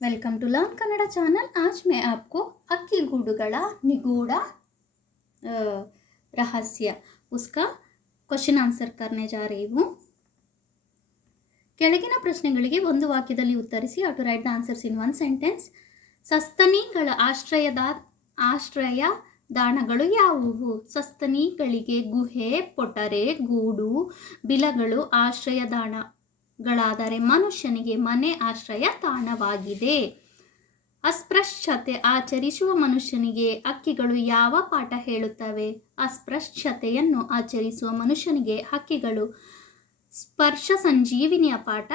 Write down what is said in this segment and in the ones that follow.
Welcome to learn Kannada channel. आज मैं आपको अक्कीगूಡುಗಳ निगूढ़ रहस्य उसका क्वेश्चन आंसर करने जा रही हूँ। ಕೆಳಗಿನ ಪ್ರಶ್ನೆಗಳಿಗೆ ಒಂದು ವಾಕ್ಯದಲ್ಲಿ ಉತ್ತರಿಸಿ. How to write the answers in one sentence. ಸಸ್ತನಿಗಳ ಆಶ್ರಯ ದಾಣಗಳು ಯಾವುವು? ಸಸ್ತನಿಗಳಿಗೆ ಗುಹೆ, ಪೊಟರೆ, ಗೂಡು, ಬಿಲಗಳು ಆಶ್ರಯ ಗಳಾದರೆ ಮನುಷ್ಯನಿಗೆ ಮನೆ ಆಶ್ರಯ ತಾಣವಾಗಿದೆ. ಅಸ್ಪೃಶ್ಯತೆ ಆಚರಿಸುವ ಮನುಷ್ಯನಿಗೆ ಹಕ್ಕಿಗಳು ಯಾವ ಪಾಠ ಹೇಳುತ್ತವೆ? ಅಸ್ಪೃಶ್ಯತೆಯನ್ನು ಆಚರಿಸುವ ಮನುಷ್ಯನಿಗೆ ಹಕ್ಕಿಗಳು ಸ್ಪರ್ಶ ಸಂಜೀವಿನಿಯ ಪಾಠ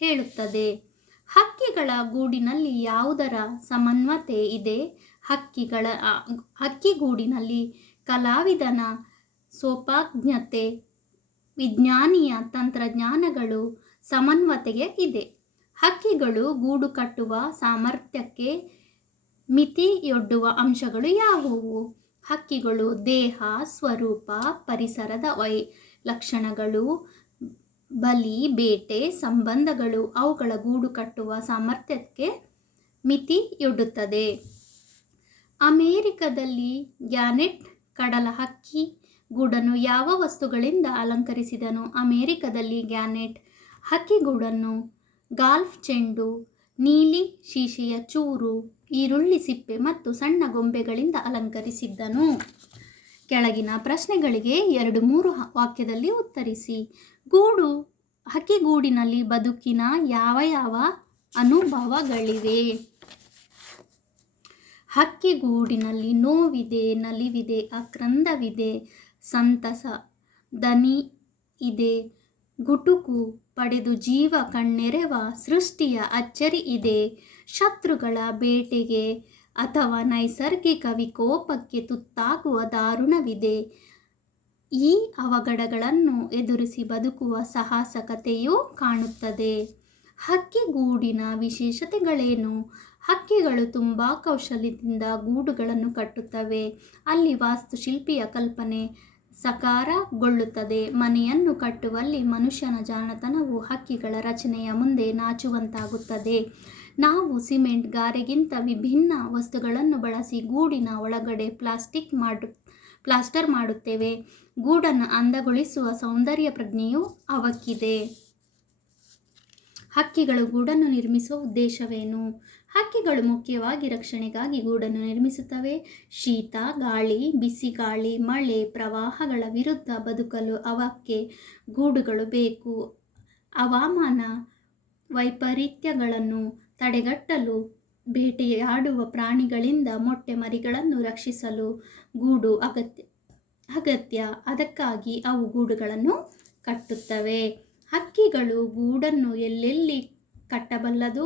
ಹೇಳುತ್ತದೆ. ಹಕ್ಕಿಗಳ ಗೂಡಿನಲ್ಲಿ ಯಾವುದರ ಸಮನ್ವತೆ ಇದೆ? ಹಕ್ಕಿಗೂಡಿನಲ್ಲಿ ಕಲಾವಿದನ ಸೋಪಾಜ್ಞತೆ, ವಿಜ್ಞಾನಿಯ ತಂತ್ರಜ್ಞಾನಗಳು ಸಮನ್ವತೆಗೆ ಇದೆ. ಹಕ್ಕಿಗಳು ಗೂಡು ಕಟ್ಟುವ ಸಾಮರ್ಥ್ಯಕ್ಕೆ ಮಿತಿಯೊಡ್ಡುವ ಅಂಶಗಳು ಯಾವುವು? ಹಕ್ಕಿಗಳು ದೇಹ, ಸ್ವರೂಪ, ಪರಿಸರದ ಲಕ್ಷಣಗಳು, ಬಲಿ, ಬೇಟೆ, ಸಂಬಂಧಗಳು ಅವುಗಳ ಗೂಡು ಕಟ್ಟುವ ಸಾಮರ್ಥ್ಯಕ್ಕೆ ಮಿತಿಯೊಡ್ಡುತ್ತದೆ. ಅಮೆರಿಕದಲ್ಲಿ ಗ್ಯಾನೆಟ್ ಕಡಲ ಹಕ್ಕಿ ಗೂಡನ್ನು ಯಾವ ವಸ್ತುಗಳಿಂದ ಅಲಂಕರಿಸಿದನು? ಅಮೆರಿಕದಲ್ಲಿ ಗ್ಯಾನೆಟ್ ಹಕ್ಕಿಗೂಡನ್ನು ಗಾಲ್ಫ್ ಚೆಂಡು, ನೀಲಿ ಶೀಶೆಯ ಚೂರು, ಈರುಳ್ಳಿ ಸಿಪ್ಪೆ ಮತ್ತು ಸಣ್ಣ ಗೊಂಬೆಗಳಿಂದ ಅಲಂಕರಿಸಿದ್ದನು. ಕೆಳಗಿನ ಪ್ರಶ್ನೆಗಳಿಗೆ 2-3 ವಾಕ್ಯದಲ್ಲಿ ಉತ್ತರಿಸಿ. ಹಕ್ಕಿಗೂಡಿನಲ್ಲಿ ಬದುಕಿನ ಯಾವ ಅನುಭವಗಳಿವೆ? ಹಕ್ಕಿಗೂಡಿನಲ್ಲಿ ನೋವಿದೆ, ನಲಿವಿದೆ, ಆಕ್ರಂದವಿದೆ, ಸಂತಸ, ದನಿ ಇದೆ, ಗುಟುಕು ಪಡೆದು ಜೀವ ಕಣ್ಣೆರೆವ ಸೃಷ್ಟಿಯ ಅಚ್ಚರಿ ಇದೆ, ಶತ್ರುಗಳ ಬೇಟೆಗೆ ಅಥವಾ ನೈಸರ್ಗಿಕ ವಿಕೋಪಕ್ಕೆ ತುತ್ತಾಗುವ ದಾರುಣವಿದೆ. ಈ ಅವಘಡಗಳನ್ನು ಎದುರಿಸಿ ಬದುಕುವ ಸಾಹಸಕತೆಯೂ ಕಾಣುತ್ತದೆ. ಹಕ್ಕಿಗೂಡಿನ ವಿಶೇಷತೆಗಳೇನು? ಹಕ್ಕಿಗಳು ತುಂಬ ಕೌಶಲ್ಯದಿಂದ ಗೂಡುಗಳನ್ನು ಕಟ್ಟುತ್ತವೆ. ಅಲ್ಲಿ ವಾಸ್ತುಶಿಲ್ಪಿಯ ಕಲ್ಪನೆ ಸಾಕಾರಗೊಳ್ಳುತ್ತದೆ. ಮನೆಯನ್ನು ಕಟ್ಟುವಲ್ಲಿ ಮನುಷ್ಯನ ಜಾಣತನವು ಹಕ್ಕಿಗಳ ರಚನೆಯ ಮುಂದೆ ನಾಚುವಂತಾಗುತ್ತದೆ. ನಾವು ಸಿಮೆಂಟ್, ಗಾರೆಗಿಂತ ವಿಭಿನ್ನ ವಸ್ತುಗಳನ್ನು ಬಳಸಿ ಗೂಡಿನ ಒಳಗಡೆ ಪ್ಲಾಸ್ಟರ್ ಮಾಡುತ್ತೇವೆ. ಗೂಡನ್ನು ಅಂದಗೊಳಿಸುವ ಸೌಂದರ್ಯ ಪ್ರಜ್ಞೆಯೂ ಅವಕ್ಕಿದೆ. ಹಕ್ಕಿಗಳು ಗೂಡನ್ನು ನಿರ್ಮಿಸುವ ಉದ್ದೇಶವೇನು? ಹಕ್ಕಿಗಳು ಮುಖ್ಯವಾಗಿ ರಕ್ಷಣೆಗಾಗಿ ಗೂಡನ್ನು ನಿರ್ಮಿಸುತ್ತವೆ. ಶೀತ ಗಾಳಿ, ಬಿಸಿ ಗಾಳಿ, ಮಳೆ, ಪ್ರವಾಹಗಳ ವಿರುದ್ಧ ಬದುಕಲು ಅವಕ್ಕೆ ಗೂಡುಗಳು ಬೇಕು. ಹವಾಮಾನ ವೈಪರೀತ್ಯಗಳನ್ನು ತಡೆಗಟ್ಟಲು, ಬೇಟೆಯಾಡುವ ಪ್ರಾಣಿಗಳಿಂದ ಮೊಟ್ಟೆ ಮರಿಗಳನ್ನು ರಕ್ಷಿಸಲು ಗೂಡು ಅಗತ್ಯ. ಅದಕ್ಕಾಗಿ ಅವು ಗೂಡುಗಳನ್ನು ಕಟ್ಟುತ್ತವೆ. ಹಕ್ಕಿಗಳು ಗೂಡನ್ನು ಎಲ್ಲೆಲ್ಲಿ ಕಟ್ಟಬಲ್ಲದು?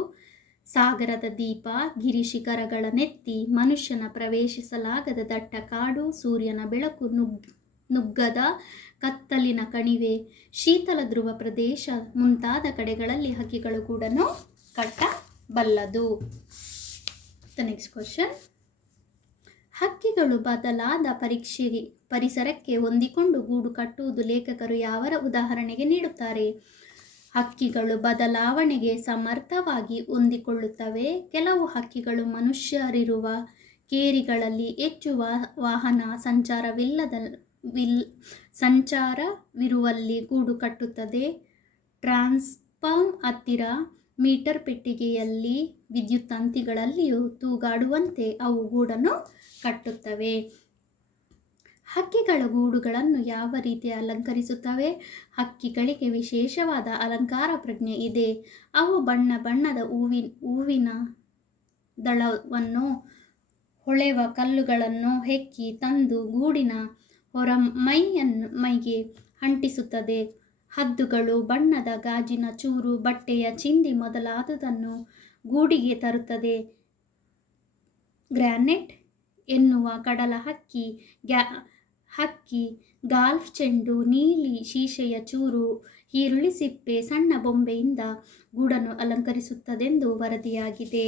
ಸಾಗರದ ದೀಪ, ಗಿರಿಶಿಖರಗಳ ನೆತ್ತಿ, ಮನುಷ್ಯನ ಪ್ರವೇಶಿಸಲಾಗದ ದಟ್ಟ ಕಾಡು, ಸೂರ್ಯನ ಬೆಳಕು ನುಗ್ಗದ ಕತ್ತಲಿನ ಕಣಿವೆ, ಶೀತಲ ಧ್ರುವ ಪ್ರದೇಶ ಮುಂತಾದ ಕಡೆಗಳಲ್ಲಿ ಹಕ್ಕಿಗಳು ಗೂಡನ್ನು ಕಟ್ಟಬಲ್ಲದು. Next question. ಹಕ್ಕಿಗಳು ಬದಲಾದ ಪರಿಸರಕ್ಕೆ ಹೊಂದಿಕೊಂಡು ಗೂಡು ಕಟ್ಟುವುದು ಲೇಖಕರು ಯಾವ ಉದಾಹರಣೆಗೆ ನೀಡುತ್ತಾರೆ? ಹಕ್ಕಿಗಳು ಬದಲಾವಣೆಗೆ ಸಮರ್ಥವಾಗಿ ಹೊಂದಿಕೊಳ್ಳುತ್ತವೆ. ಕೆಲವು ಹಕ್ಕಿಗಳು ಮನುಷ್ಯರಿರುವ ಕೇರಿಗಳಲ್ಲಿ ಹೆಚ್ಚು ವಾಹನ ಸಂಚಾರವಿರುವಲ್ಲಿ ಗೂಡು ಕಟ್ಟುತ್ತದೆ. ಟ್ರಾನ್ಸ್ಫಾರ್ಮ್ ಹತ್ತಿರ, ಮೀಟರ್ ಪೆಟ್ಟಿಗೆಯಲ್ಲಿ, ವಿದ್ಯುತ್ ತಂತಿಗಳಲ್ಲಿಯೂ ತೂಗಾಡುವಂತೆ ಅವು ಗೂಡನ್ನು ಕಟ್ಟುತ್ತವೆ. ಹಕ್ಕಿಗಳ ಗೂಡುಗಳನ್ನು ಯಾವ ರೀತಿ ಅಲಂಕರಿಸುತ್ತವೆ? ಹಕ್ಕಿಗಳಿಗೆ ವಿಶೇಷವಾದ ಅಲಂಕಾರ ಪ್ರಜ್ಞೆ ಇದೆ. ಅವು ಬಣ್ಣ ಬಣ್ಣದ ಹೂವಿನ ದಳವನ್ನು, ಹೊಳೆವ ಕಲ್ಲುಗಳನ್ನು ಹೆಕ್ಕಿ ತಂದು ಗೂಡಿನ ಹೊರಮೈಗೆ ಅಂಟಿಸುತ್ತದೆ. ಹದ್ದುಗಳು ಬಣ್ಣದ ಗಾಜಿನ ಚೂರು, ಬಟ್ಟೆಯ ಚಿಂದಿ ಮೊದಲಾದುದನ್ನು ಗೂಡಿಗೆ ತರುತ್ತದೆ. ಗ್ಯಾನೆಟ್ ಎನ್ನುವ ಕಡಲ ಹಕ್ಕಿ ಗಾಲ್ಫ್ ಚೆಂಡು, ನೀಲಿ ಶೀಶೆಯ ಚೂರು, ಈರುಳ್ಳಿ ಸಿಪ್ಪೆ, ಸಣ್ಣ ಬೊಂಬೆಯಿಂದ ಗೂಡನ್ನು ಅಲಂಕರಿಸುತ್ತದೆಂದು ವರದಿಯಾಗಿದೆ.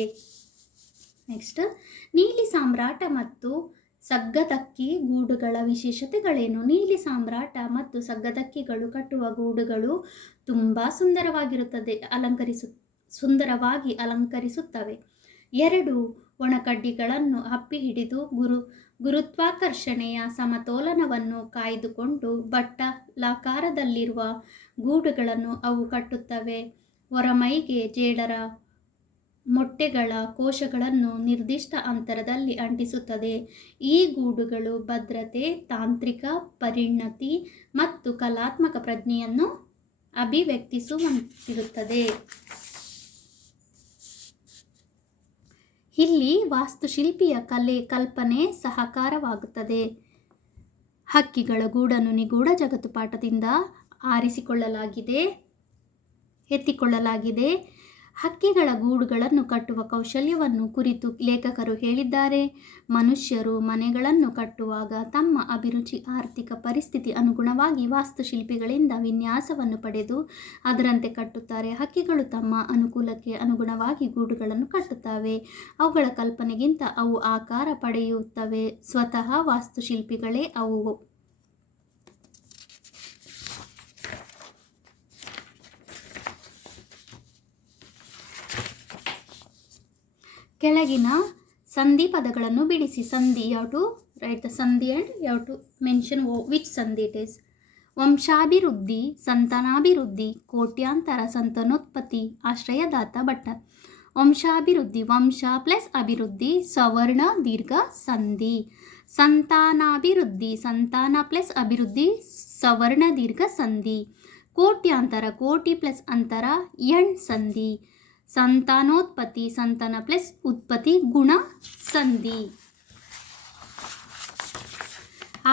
ನೆಕ್ಸ್ಟ್. ನೀಲಿ ಸಾಮ್ರಾಟ ಮತ್ತು ಸಗ್ಗದಕ್ಕಿ ಗೂಡುಗಳ ವಿಶೇಷತೆಗಳೇನು? ನೀಲಿ ಸಾಮ್ರಾಟ ಮತ್ತು ಸಗ್ಗದಕ್ಕಿಗಳು ಕಟ್ಟುವ ಗೂಡುಗಳು ತುಂಬ ಸುಂದರವಾಗಿರುತ್ತದೆ. ಸುಂದರವಾಗಿ ಅಲಂಕರಿಸುತ್ತವೆ. 2 ಒಣಕಡ್ಡಿಗಳನ್ನು ಅಪ್ಪಿ ಹಿಡಿದು ಗುರುತ್ವಾಕರ್ಷಣೆಯ ಸಮತೋಲನವನ್ನು ಕಾಯ್ದುಕೊಂಡು ಬಟ್ಟಲಾಕಾರದಲ್ಲಿರುವ ಗೂಡುಗಳನ್ನು ಅವು ಕಟ್ಟುತ್ತವೆ. ಹೊರಮೈಗೆ ಜೇಡರ ಮೊಟ್ಟೆಗಳ ಕೋಶಗಳನ್ನು ನಿರ್ದಿಷ್ಟ ಅಂತರದಲ್ಲಿ ಅಂಟಿಸುತ್ತದೆ. ಈ ಗೂಡುಗಳು ಭದ್ರತೆ, ತಾಂತ್ರಿಕ ಪರಿಣತಿ ಮತ್ತು ಕಲಾತ್ಮಕ ಪ್ರಜ್ಞೆಯನ್ನು ಅಭಿವ್ಯಕ್ತಿಸುವಂತಿರುತ್ತದೆ. ಇಲ್ಲಿ ವಾಸ್ತುಶಿಲ್ಪಿಯ ಕಲ್ಪನೆ ಸಹಕಾರವಾಗುತ್ತದೆ. ಹಕ್ಕಿಗಳ ಗೂಡನ್ನು ನಿಗೂಢ ಜಗತ್ತು ಪಾಠದಿಂದ ಎತ್ತಿಕೊಳ್ಳಲಾಗಿದೆ. ಹಕ್ಕಿಗಳ ಗೂಡುಗಳನ್ನು ಕಟ್ಟುವ ಕೌಶಲ್ಯವನ್ನು ಕುರಿತು ಲೇಖಕರು ಹೇಳಿದ್ದಾರೆ. ಮನುಷ್ಯರು ಮನೆಗಳನ್ನು ಕಟ್ಟುವಾಗ ತಮ್ಮ ಅಭಿರುಚಿ, ಆರ್ಥಿಕ ಪರಿಸ್ಥಿತಿ ಅನುಗುಣವಾಗಿ ವಾಸ್ತುಶಿಲ್ಪಿಗಳಿಂದ ವಿನ್ಯಾಸವನ್ನು ಪಡೆದು ಅದರಂತೆ ಕಟ್ಟುತ್ತಾರೆ. ಹಕ್ಕಿಗಳು ತಮ್ಮ ಅನುಕೂಲಕ್ಕೆ ಅನುಗುಣವಾಗಿ ಗೂಡುಗಳನ್ನು ಕಟ್ಟುತ್ತವೆ. ಅವುಗಳ ಕಲ್ಪನೆಗಿಂತ ಅವು ಆಕಾರ ಪಡೆಯುತ್ತವೆ. ಸ್ವತಃ ವಾಸ್ತುಶಿಲ್ಪಿಗಳೇ ಅವು. ಕೆಳಗಿನ ಸಂಧಿ ಪದಗಳನ್ನು ಬಿಡಿಸಿ. ಸಂಧಿ, you have to write the ಸಂಧಿ and you have to mention which ಸಂಧಿ it is. ವಂಶಾಭಿವೃದ್ಧಿ, ಸಂತಾನಾಭಿವೃದ್ಧಿ, ಕೋಟ್ಯಾಂತರ, ಸಂತಾನೋತ್ಪತ್ತಿ, ಆಶ್ರಯದಾತ, ಭಟ್ಟ. ವಂಶಾಭಿವೃದ್ಧಿ, ವಂಶ ಪ್ಲಸ್ ಅಭಿವೃದ್ಧಿ, ಸವರ್ಣ ದೀರ್ಘ ಸಂಧಿ. ಸಂತಾನಾಭಿವೃದ್ಧಿ, ಸಂತಾನ ಪ್ಲಸ್ ಅಭಿವೃದ್ಧಿ, ಸವರ್ಣ ದೀರ್ಘ ಸಂಧಿ. ಕೋಟ್ಯಾಂತರ, ಕೋಟಿ ಪ್ಲಸ್ ಅಂತರ, ಎಣ್ ಸಂಧಿ. ಸಂತಾನೋತ್ಪತ್ತಿ, ಸಂತಾನ ಪ್ಲಸ್ ಉತ್ಪತ್ತಿ, ಗುಣ ಸಂಧಿ.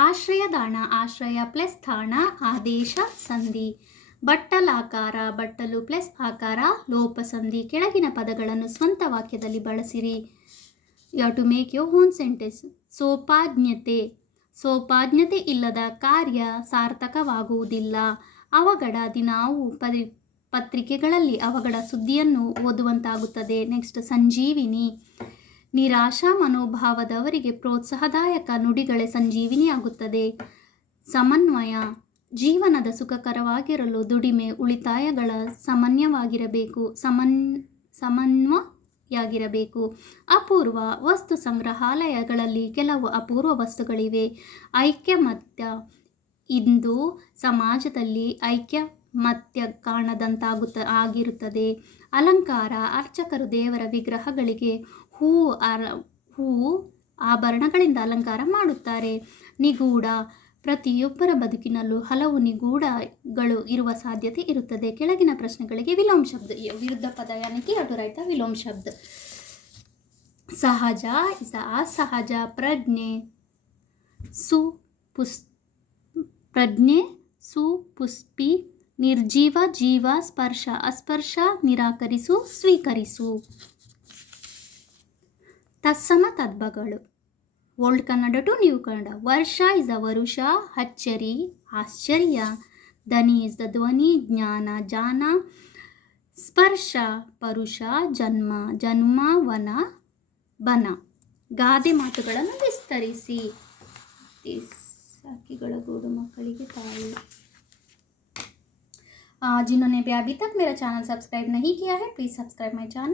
ಆಶ್ರಯದಾಣ, ಆಶ್ರಯ ಪ್ಲಸ್ ತಾಣ, ಆದೇಶ ಸಂಧಿ. ಬಟ್ಟಲಾಕಾರ, ಬಟ್ಟಲು ಪ್ಲಸ್ ಆಕಾರ, ಲೋಪ ಸಂಧಿ. ಕೆಳಗಿನ ಪದಗಳನ್ನು ಸ್ವಂತ ವಾಕ್ಯದಲ್ಲಿ ಬಳಸಿರಿ. You have to make your own sentence. ಸೋಪಾಜ್ಞತೆ, ಸೋಪಾಜ್ಞತೆ ಇಲ್ಲದ ಕಾರ್ಯ ಸಾರ್ಥಕವಾಗುವುದಿಲ್ಲ. ಅವಘಡ, ದಿನಾವು ಪತ್ರಿಕೆಗಳಲ್ಲಿ ಅವಘಡ ಸುದ್ದಿಯನ್ನು ಓದುವಂತಾಗುತ್ತದೆ. ನೆಕ್ಸ್ಟ್, ಸಂಜೀವಿನಿ. ನಿರಾಶಾ ಮನೋಭಾವದವರಿಗೆ ಪ್ರೋತ್ಸಾಹದಾಯಕ ನುಡಿಗಳೇ ಸಂಜೀವಿನಿಯಾಗುತ್ತದೆ. ಸಮನ್ವಯ, ಜೀವನದ ಸುಖಕರವಾಗಿರಲು ದುಡಿಮೆ ಉಳಿತಾಯಗಳ ಸಮನ್ವಯವಾಗಿರಬೇಕು. ಅಪೂರ್ವ, ವಸ್ತು ಸಂಗ್ರಹಾಲಯಗಳಲ್ಲಿ ಕೆಲವು ಅಪೂರ್ವ ವಸ್ತುಗಳಿವೆ. ಐಕ್ಯಮತ್ಯ, ಇಂದು ಸಮಾಜದಲ್ಲಿ ಐಕ್ಯಮತ್ಯ ಆಗಿರುತ್ತದೆ. ಅಲಂಕಾರ, ಅರ್ಚಕರು ದೇವರ ವಿಗ್ರಹಗಳಿಗೆ ಹೂವು ಆಭರಣಗಳಿಂದ ಅಲಂಕಾರ ಮಾಡುತ್ತಾರೆ. ನಿಗೂಢ, ಪ್ರತಿಯೊಬ್ಬರ ಬದುಕಿನಲ್ಲೂ ಹಲವು ನಿಗೂಢಗಳು ಇರುವ ಸಾಧ್ಯತೆ ಇರುತ್ತದೆ. ಕೆಳಗಿನ ಪ್ರಶ್ನೆಗಳಿಗೆ ವಿಲೋಮ ಶಬ್ದ, ವಿರುದ್ಧ ಪದ ಯಾನಿಕಿ ಅದು ರೈತ ವಿಲೋಮ ಶಬ್ದ. ಸಹಜ ಇಸ್ ಅಸಹಜ. ಪ್ರಜ್ಞೆ, ಸುಪುಷ್ಪಿ. ನಿರ್ಜೀವ, ಜೀವ. ಸ್ಪರ್ಶ, ಅಸ್ಪರ್ಶ. ನಿರಾಕರಿಸು, ಸ್ವೀಕರಿಸು. ತತ್ಸಮ ತದ್ಭಗಳು. Old Kannada to new Kannada. ವರ್ಷ ಇಸ್ ದ ವರುಷ, ಅಚ್ಚರಿ, ಆಶ್ಚರ್ಯ. ಧ್ವನಿ ಇಸ್ ದ ಧ್ವನಿ, ಜ್ಞಾನ, ಜಾನ. ಸ್ಪರ್ಶ, ಪರುಷ, ಜನ್ಮ, ಜನ್ಮ, ವನ, ಬನ. ಗಾದೆ ಮಾತುಗಳನ್ನು ವಿಸ್ತರಿಸಿ. ಹಕ್ಕಿಗಳ ಗೂಡು ಮಕ್ಕಳಿಗೆ ತಾಯಿ. जिन्होंने भी अभी तक मेरा चैनल सब्सक्राइब नहीं किया है, प्लीज़ सब्सक्राइब माई चैनल